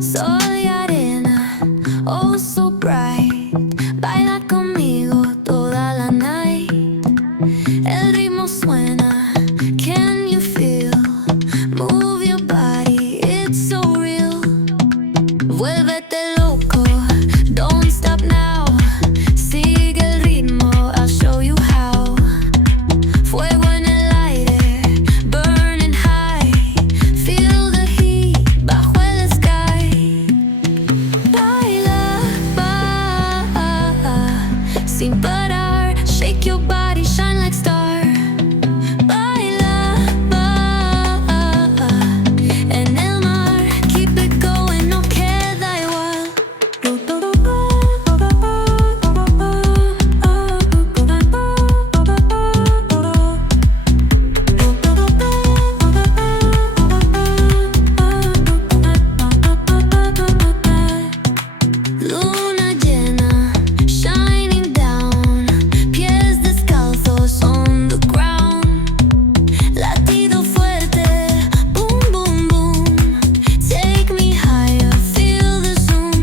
Sol y arena, oh so bright. Baila conmigo toda la night. El ritmo suena, can you feel? Move your body, it's so real. Vuélvete loco, don't stop now. Sigue el ritmo, I'll show you how. Fuego en el aire, burning high. Feel the heat bajo el sky. Baila, sin parar. Shake your body, shine like star. Baila, en el mar. Keep it going, no queda igual. Luna llena, shining down. Pies descalzos on the ground. Latido fuerte, boom, boom, boom. Take me higher, feel the zoom.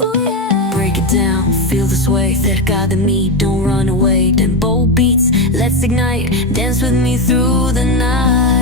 Oh yeah. Break it down, feel the sway. Cerca de mí, don't run away. Tempo beats, let's ignite. Dance with me through the night.